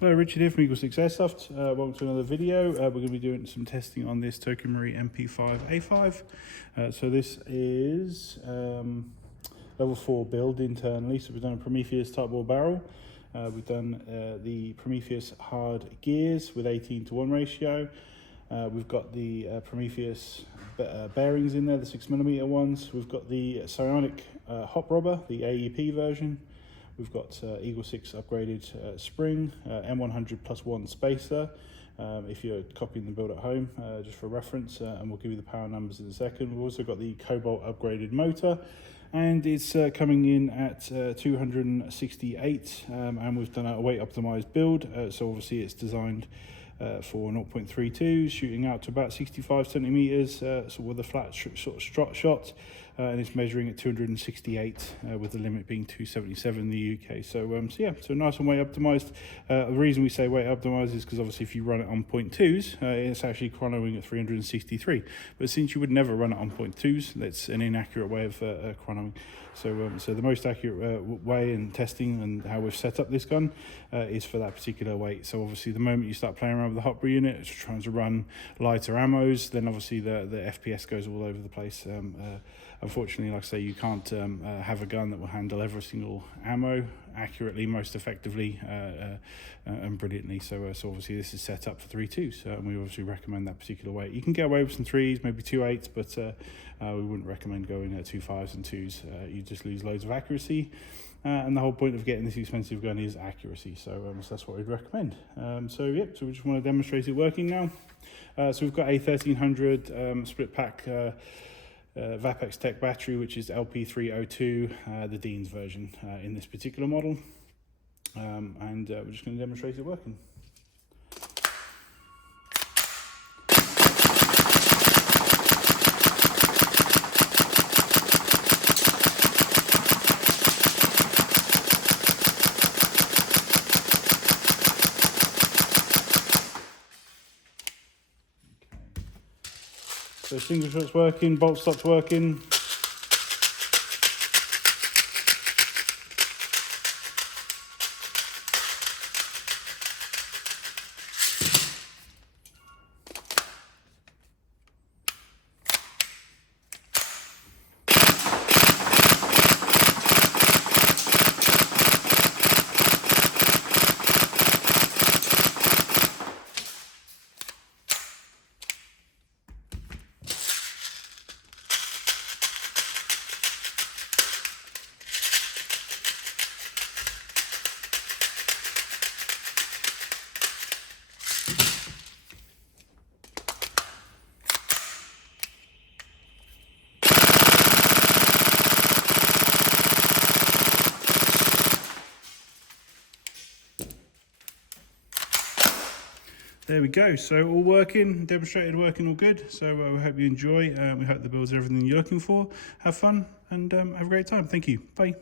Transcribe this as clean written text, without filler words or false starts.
Hello, Richard here from EagleSix Airsoft. Welcome to another video. We're going to be doing some testing on this TM MP5A5. So this is level 4 build internally. So we've done a Prometheus tightbore barrel. We've done the Prometheus hard gears with 18:1 ratio. We've got the Prometheus bearings in there, the 6mm ones. We've got the Psionic Hop Rubber, the AEP version. We've got EagleSix upgraded spring, M100+1 spacer, if you're copying the build at home, just for reference, and we'll give you the power numbers in a second. We've also got the Cobalt upgraded motor, and it's coming in at 268, and we've done a weight optimized build, so obviously it's designed for 0.32, shooting out to about 65 centimeters, so with a flat sort of strut shot, and it's measuring at 268, with the limit being 277 in the UK. So yeah, so nice and weight optimized. The reason we say weight optimized is because obviously if you run it on 0.2s, it's actually chronoing at 363. But since you would never run it on 0.2s, that's an inaccurate way of chronoing. So the most accurate way in testing and how we've set up this gun is for that particular weight. So obviously the moment you start playing around with the hot brew unit, it's trying to run lighter ammos, then obviously the FPS goes all over the place. Unfortunately, like I say, you can't have a gun that will handle every single ammo accurately, most effectively, and brilliantly. So obviously this is set up for 3.2s, and we obviously recommend that particular weight. You can get away with some 3s, maybe 2.8s, but we wouldn't recommend going at 2.5s and 2s. You just lose loads of accuracy, and the whole point of getting this expensive gun is accuracy. So that's what we'd recommend. So we just want to demonstrate it working now. So we've got a 1300 split pack Vapex Tech battery, which is LP302, the Dean's version in this particular model, and we're just going to demonstrate it working. So single shot's working, bolt stop's working. There we go, so all working, demonstrated working all good. So we hope you enjoy. We hope the build's everything you're looking for. Have fun and have a great time. Thank you. Bye.